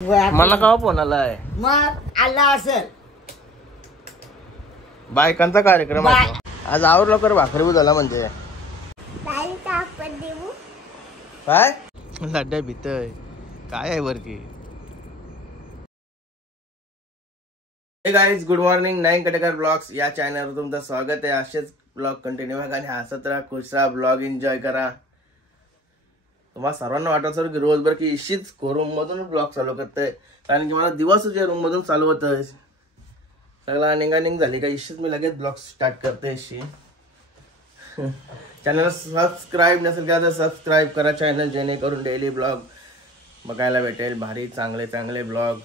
मला का फोन आलाय? मग आला असेल बायकांचा कार्यक्रम आहे तो. आज आवर लवकर भाकरी बुजाला म्हणजे काय लड्ड्या भीतय काय आहे वरती. हे guys good morning. Nine Katekar blogs या चॅनलवर तुमचं स्वागत आहे. असेच ब्लॉग कंटिन्यू बघा आणि हसत राहा, खुश राहा, ब्लॉग एन्जॉय करा. तुम्हाला सर्वांना वाटत असेल की रोजभर की इशीच रूम मधून ब्लॉग चालू करतोय, कारण की मला दिवस रूम मधून चालू होत सगळा निंगानिंग झाली का इशीच मी लगेच ब्लॉग स्टार्ट करते. इशी चॅनल सबस्क्राईब नसेल केला तर सबस्क्राईब करा चॅनल, जेणेकरून डेली ब्लॉग बघायला भेटेल. भारी चांगले चांगले ब्लॉग,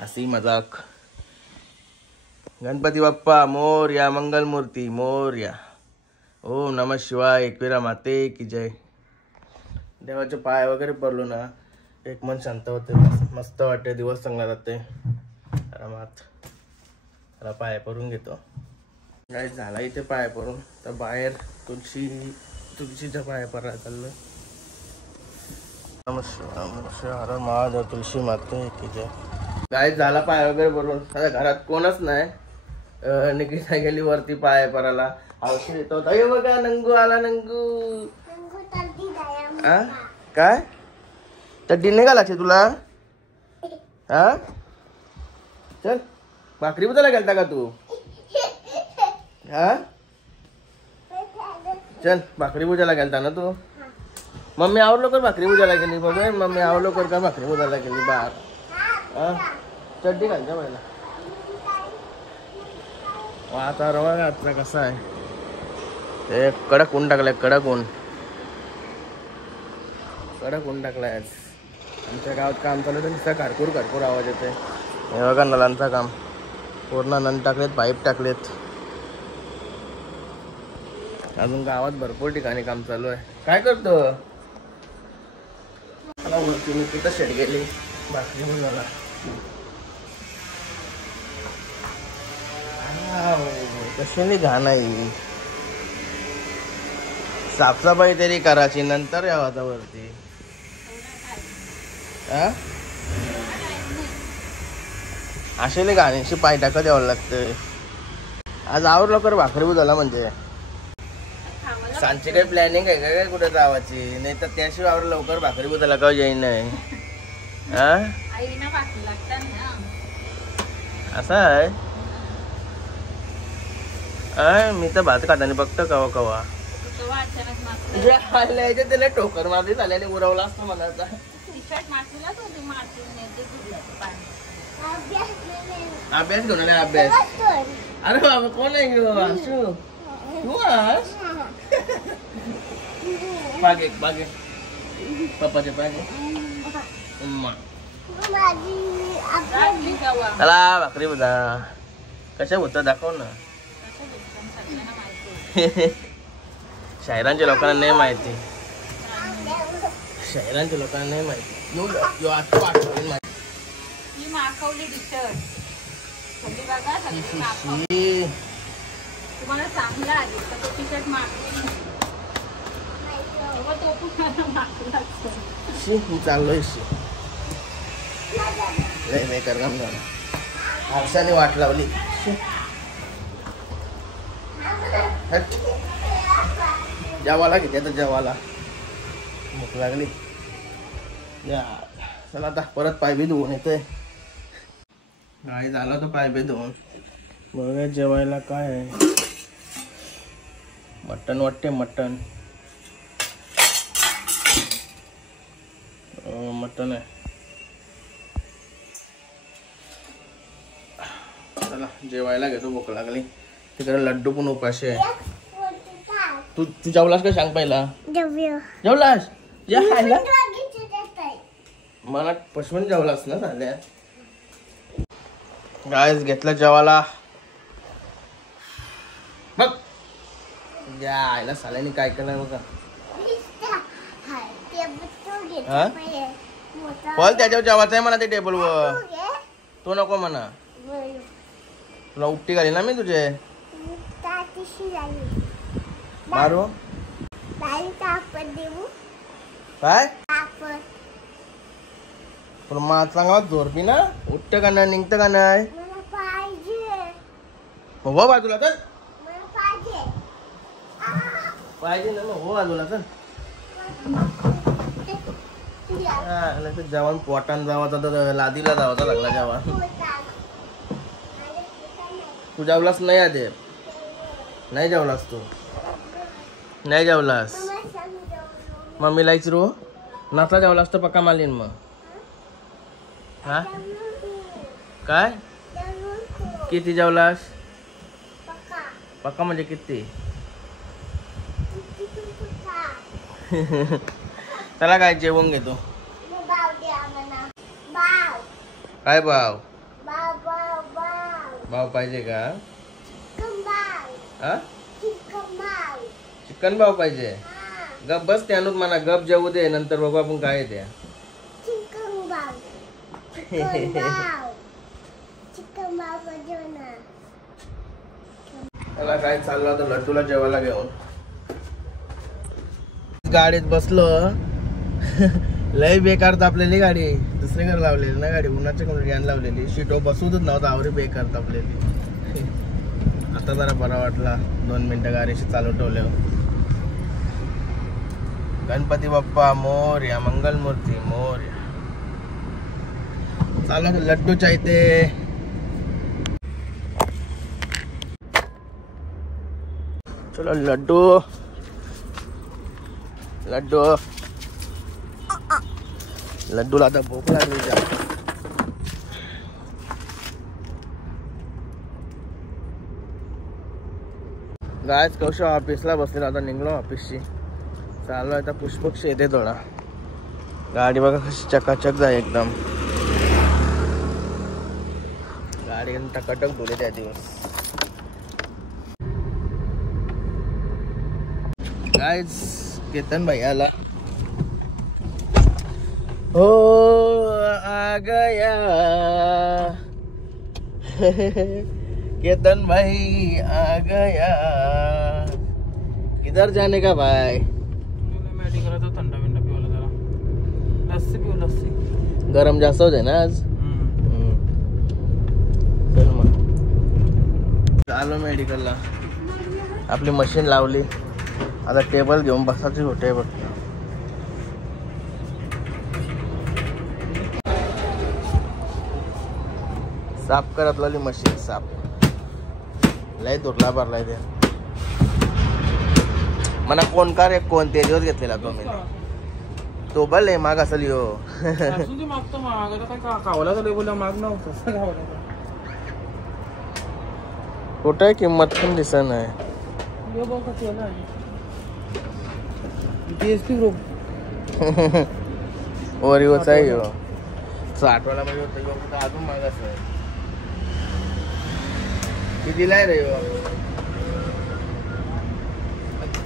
हसी मजाक. गणपती बाप्पा मोरया, मंगलमूर्ती मोरया. ओम नमः शिवाय, एकविरा माते की जय. देवाचे पाय वगैरे पडलो ना एक मन शांत होते, मस्त वाटते, दिवस चांगला जाते आरामात. त्याला पाय पडून घेतो. काय झाला इथे पाय पडून तर बाहेर तुळशीच्या पाया पडायला चाललं. नमस्कार महादेव, तुळशी माते की जय. काय झाला पाय वगैरे पडून, आता घरात कोणच नाही. निकिता गेली वरती पाय पडायला, औषध येतो. अरे बघा नंगू आला, नंगू. काय चड्डी नाही घालायची तुला? हा चल भाकरी बुजायला गेलता का तू? हा चल भाकरी बुजायला गेलता ना तू? मम्मी आवडलो कर भाकरी बुजायला गेली. बघ मम्मी आवडलो कर का भाकरी बुजायला गेली बाहेर. हा चड्डी घालच्या पहिला. वातावरण आता कसं आहे ते कडक ऊन टाकलंय, कडक ऊन टाकलाय. आज आमच्या गावात काम चालू आहे, नुसतं खरपूर खरपूर आवाज येते. हे बघा नलांचं काम, पूर्ण नल टाकलेत, पाईप टाकलेत. अजून गावात भरपूर ठिकाणी काम चालू आहे. काय करतो? मला ओळखी मी तिथं शेड गेली भाकरी मुलाला. कशाने घाण आहे. साफसफाई तरी करायची, नंतर यावाचा वरती. असेल गाण्याशी पाय टाका द्यावं लागतं. आज आवर लवकर भाकरी बुजाला म्हणजे सांची काही प्लॅनिंग आहे का काय कुठे जावाची? नाही तर त्याशिवाय आवर लवकर भाकरी बुजाला का येईन नाही. असं आहे. मी तर भात खाताना बघतो कवा कवा त्याला ठोकर मारली झाल्याने उरवला असतं मला. आता अभ्यास घेऊन आले अभ्यास. अरे बाबा कोण आहे पागे पागे पप्पाचे पागे. चला भाकरी बुजा कशा होत दाखव ना. शहरांच्या लोकांना नाही माहिती, शहरांच्या लोकांना नाही माहिती. चाललोय लय कर काम झालं. आरशाने वाट लावली. जेवायला घेते तर जेवायला भूक लागली. चला आता परत पाय बी धुवून येतोय. काय झाला तो पाय बी धुवून. बघा जेवायला काय आहे. मटण वाटते, मटण मटण आहे. चला जेवायला घेतो, भूक लागली. तिकडे लड्डू पण उपाशी आहे. तू जेवलास का सांग पहिला? जेवलास? मला पशवून जेवलास ना झाल्या. गायस घेतलं जेवायला. बघ आईला साल्याने काय केलंय बघा. बोल त्याच्यावर जेवायचं आहे म्हणा ते टेबलवर. तो नको म्हणा, तुला उपटी घाली ना मी तुझे. मारू काय पण मा चांगला झोरपी ना उठतं का नाही निघतं का नाही हो बाजूला तर पाहिजे ना मग हो बाजूला तर जवान पोटान जावाचा तर लादीला जावाचा लागला जवान तू जेवलास नाही आधी नाही जेवलास तू नाही जेवलास मम्मीला विचारू नसला जेवलास तर पक्का मालीन मग हा काय किती जेवलास पक्का म्हणजे किती चला काय जेवण घेतो काय भाव भाव पाहिजे का हा चिकन भाव पाहिजे गप बस त्यानुच मला गप जेवू दे नंतर बघू आपण काय येते त्याला काय चाललं तर लड्डूला जेवायला घेऊन गाडीत बसलो लय बेकार तापलेली गाडी दुसरीकडे लावलेली ना गाडी उन्हाच्या कमी गॅन लावलेली सीटो बसूच नव्हतं आवरी बेकार तापलेली आता जरा बरा वाटला 2 मिनिटं गाडीशी चालू ठेवल्यावर गणपती बाप्पा मोरया मंगलमूर्ती मोरया चालू लड्डूच्या इथे चलो लड्डू लड्डू लड्डूला आता भूक लागली जा गायच कौशा ऑफिसला बसलेला आता निघलो ऑफिसची चालू आता पुष्पक्ष येते थोडा गाडी बघा कशी चकाचक जाय एकदम गाडी टकाटक धुले त्या दिवस गाइस केतन भाई आला हो आ गया केतन भाई आ गया किधर जाने का भाई थंडा बिंडा पिवला जरा लस्सी पिऊ लस्सी गरम जास्त होते ना आज चल मग आलो मेडिकलला आपली मशीन लावली आता टेबल घेऊन बसायची हो टेबल साफ करत लावली मशीन साफ लय दुर्ला भरलाय ते मना कोण का रे कोण ते दिवस घेतलेला तो मी तो बल आहे माग असेल हो मागतो माग आता काय खावला झालं बोला माग नव्हतं कुठं आहे किंमत पण दिसत नाही DSP ग्रुप ओरिओचा आहे हो 60 वाला म्हणजे होतं कुठं अजून माग असं कितीला आहे रे हो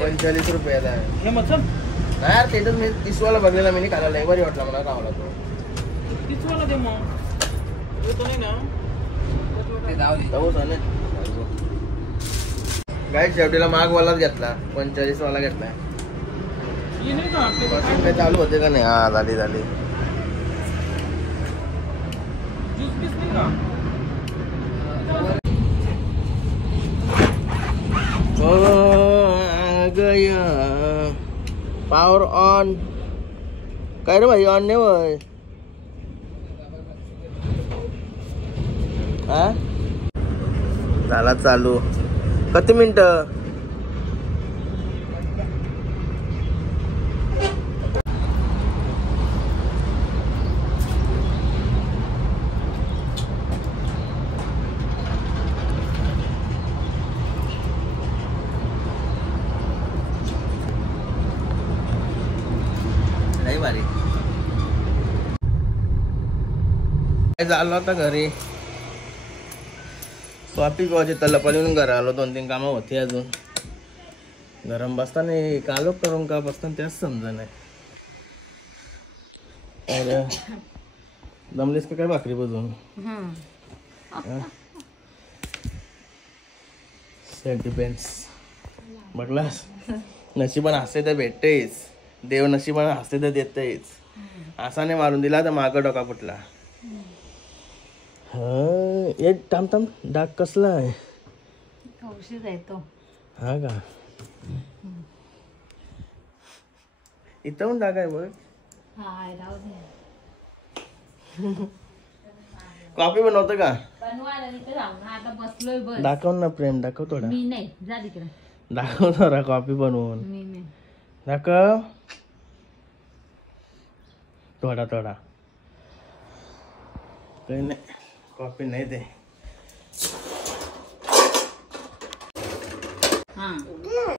45 रुपयाला आहे हे मच्छर नाही यार ते मी 30 वाला बघलेला मी खाला लय बरी वाटला मला खावला तो 30 वाला दे मग तो नाही ना काय शेवटीला माग वालाच घेतला 45 वाला घेतलाय ये नाही का आपले काय चालू होते का नाही हा झाली ज्यूस पीस नाही का आ गया पावर ऑन काय रे भाई ऑन नाही होय हा झाला चालू किती मिनिटं नाही भारी झालं होता घरी स्वापी पावचे तलपलीहून घरा आलो 2-3 कामं होती अजून गरम बसताना कालो करून का बसताना त्याच समजा नाही दमलीस का काय भाकरी बजून सेट डिपेंड्स म्हटलास नशिबान हसते तर भेटतेच देव नशिबान हसते तर देतेच असा नाही मारून दिला तर मागं डोका फुटला. हे थांब थांब, डाग कसला आहे? औषध आहे तो. हा का? इथं पण डाग आहे बघ. हा राहू दे. कॉफी बनवतं का? बनवायला तिथे जाऊ ना, आता बसलोय बस. दाखव ना प्रेम, दाखव थोडा. मी नाही, जा तिकडे. दाखव थोडा कॉफी बनवून. मी नाही. दाखव थोडा थोडा. काही नाही, कॉफी नाही दे. हा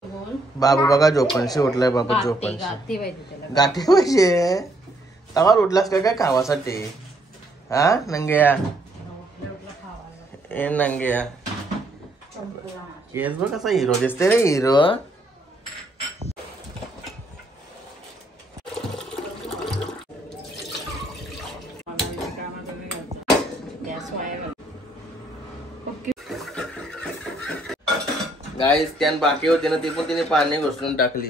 बोल. बाबू बघा झोपणशी उठलाय. बाबू झोपणशी गाती पाहिजे त्याला. गाठी पाहिजे. तवार उठलास का काय खावासाठी? हा नंग्या, ए नंग्या, केस बघ कसा हिरो दिसते रे, हिरो. गाईस त्यान बाकी होते ना, ती पण तिने पाणी घुसळून टाकली.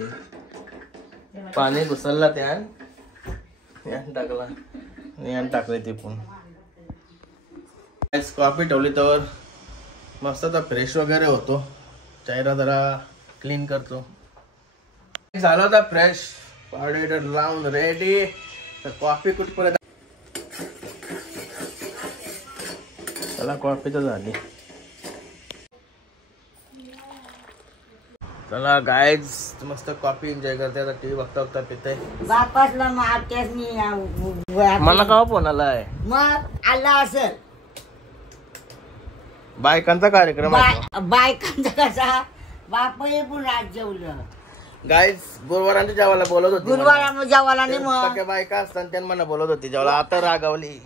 पाणी घुसळला त्यान टाकला आणि टाकले ते पण. कॉफी ठेवली तर मस्त आता फ्रेश वगैरे होतो, चेहरा जरा क्लीन करतो. झालं होता फ्रेश, पावडर लावून रेडी. तर कॉफी कुठपर्यंत, चला कॉफी तर झाली. चला गाईज मस्त कॉफी एन्जॉय करते. आता टीव्ही बघता बघता पिते. बापासला मग आत्यासनी मला का फोन आलाय? मग आला असेल. बायकांचा कार्यक्रम आहे. बायकांचा कसा बापही पण रात जेवलं. गाईज गुरुवारांच्या जेवायला बोलत होती. गुरुवारा मग जेवायला नाही. मग पक्या बायका असतात त्यांना मला बोलत होती जेवायला. आता रागावली.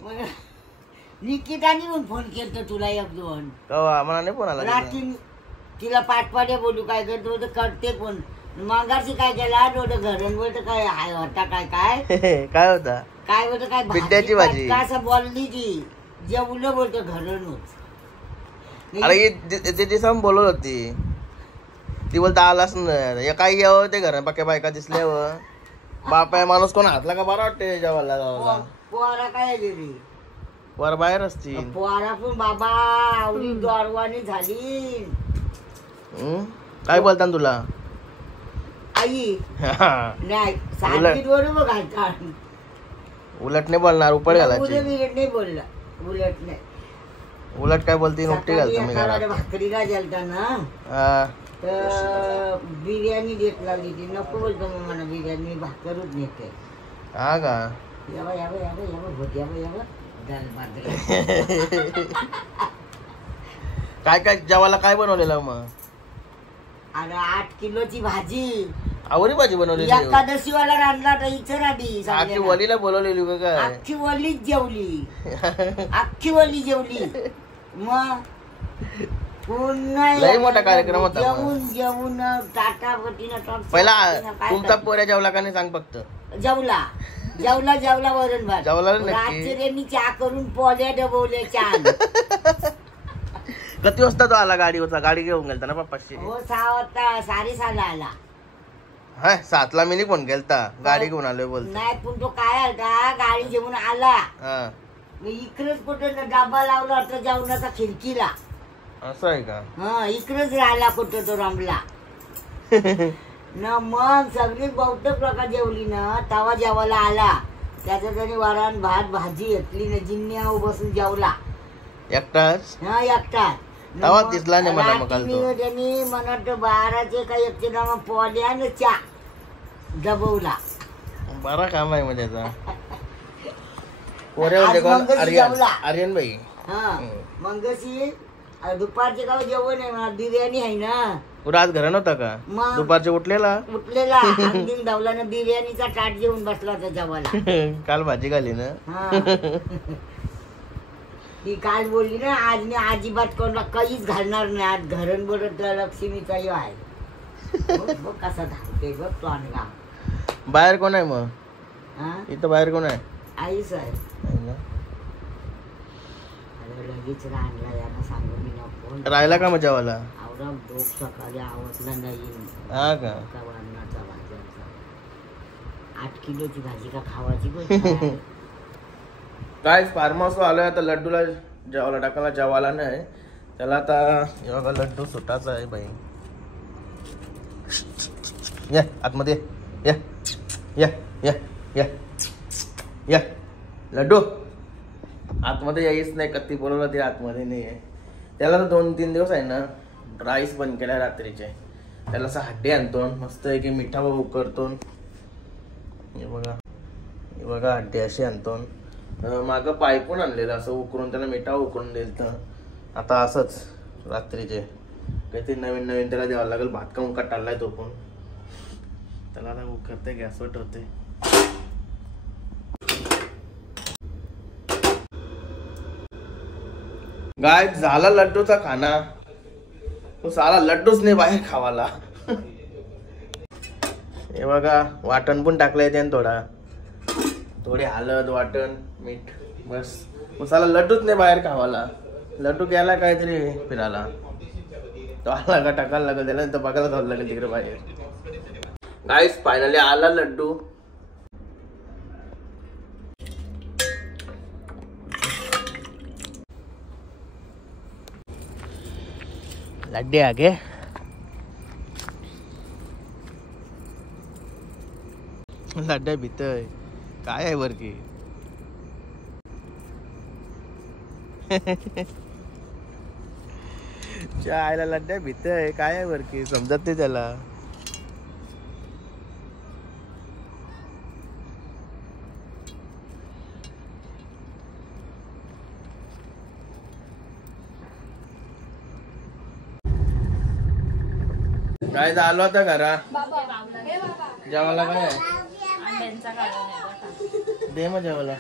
निकितानी पण फोन केलतो तुला एक दोन. कवा मला नाही फोन आला तिचा. रात्री तिला पाठपाड्या बोलू काय करतो तर करते पण. मागाशी काय केला थोडं घरून तर काय हाय होता काय काय काय होता? काय होतं काय पिठ्याची भाजी. असं बोलली ती. जेवलं बोलतो घरूनच. अरे ते दिवसा बोलत होती. ती बोलता आलाच नाही काय यावं ते घर. पक्या बायका दिसल्यावर बाप आहे माणूस कोण हातला का बरं वाटते जेवायला जावायला. पोरा काय दिली वर बाहेर असतील. पोरा पण बाबा आवडी दोरवानी झाली. काय बोलता तुला आई नाही सांगित बरोबर घालतात. उलट नाही बोलणार, उपट घालायची. उलट नाही बोलला. उलट नाही. उलट काय बोलते उपटी घालतो मी घरात. भाकरीला गेलता ना तर बिर्याणी देत लागली ती. नको बोलतो मग मला बिर्याणी भाकरच नेते. हा का? यावं यावं यावं यावं भोट यावं यावं दाल भाकरी. काय काय जेवायला काय बनवलेलं मग? अरे 8 किलोची भाजी. आवरी भाजी बनवलेली. एकादशीवाला रांधला तर इथं आधी आखी वलीला बोलवलेली का काय? अख्खी वलीच जेवली. अख्खी वली जेवली. मग पुन्हा लय मोठा कार्यक्रम होता. जेवून जेवून टाटापटीनं पहिला तुमचा पोऱ्या जेवला का नाही सांग फक्त. जेवला जेवला जेवला वरण भात. जेवला नक्की. रात्री चहा करून पोल्या डबवल्या छान. किती वाजता तो आला गाडीवरचा? गाडी घेऊन गेलता ना पप्पाशी? हो 6 वाजता 6:30 आला. हा 7ला मी फोन केलता. गाडी घेऊन आलोय बोलतो. नाही पण तो काय आलता गाडी घेऊन आला. हा इकडेच कुठं डबा लावला होता जेवणाचा खिडकीला. असं आहे का? हा इकडेच राहिला कुठं तो रमला न. मग सगळी बहुतेक प्रकार जेवली ना तवा जेवायला आला. त्याच्या त्याने वरण भात भाजी घेतली ना. जिन्या बसून जेवला एकटाच. हा एकटा. तवा दिसला नाही मला. मग काल तो त्यांनी म्हणत 12चे काही 1चे नाव पोल्या न चहा डबवला. बरा काम आहे मग त्याचा. पोऱ्या म्हणजे कोण? आर्यन भाई. हा मंगशी दुपारचे गाव जेवण आहे. बिर्याणी आहे ना. पुरा आज घरा नव्हता का? मग दुपारचे उठलेला अंदिन धावला बिर्याणीचा ताट जेवून बसला होता जेवायला. काल भाजी घाली ना. ती काल बोलली ना आज मी अजिबात कोणाला काहीच घालणार नाही. आज घरण बोलत लक्ष्मीचा यो आहे. बघ कसा धावते बघ तो आणला. बाहेर कोण आहे मग? हा इथं बाहेर कोण आहे? आईच आहे. आहे ना? लगेच राहणला यानं सांगू मी नको. राहिला का मग जेवायला? आवडा डोक सकाळी आवडला नाही. हा का? वरणाचा भाज्यांचा 8 किलोची भाजी का खावायची गोष्ट. काय फार्म हाऊस आलोय आता लड्डूला जेवायला टाकायला जेवायला नाही त्याला आता हे बघा लड्डू सुटाचा आहे बाई. या आतमध्ये या या या या या लड्डू आतमध्ये यायच नाही कत्ती बोलवलं ते आतमध्ये नाही आहे. त्याला तर 2-3 दिवस आहे ना राईस बंद केला रात्रीचे. त्याला असं हड्डी आणतो मस्त आहे की मिठा बाबू करतो. हे बघा हड्डी अशी आणतो. मागं पायपून आणलेलं असं उकरून त्याला मिठा उकरून देईल. तर आता असंच रात्रीचे काहीतरी नवीन नवीन त्याला द्यावं लागेल. भात खाऊन कटाळलाय तो पण त्याला आता उकरते गॅसवर ठेवते. गाय झाला लड्डूचा खाना तो साला लड्डूच नाही बाहेर खावाला. हे बघा वाटण पण टाकलंय त्याने थोडी हळद वाटण मीठ बस. साला लड्डूच नाही बाहेर खावाला. लड्डू गेला काहीतरी फिरायला तो आला का टाकायला लागेल त्याला तर बघायला जावं लागेल तिकडे बाहेर. गाईस फायनली आला लड्डू. लड्डे आगे लड्डा भीतय काय आहे वर की. आयला लड्डा भीतय काय आहे वर की समजत नाही त्याला. काय आलो आता घरा जेवायला काय दे मग जेवायला.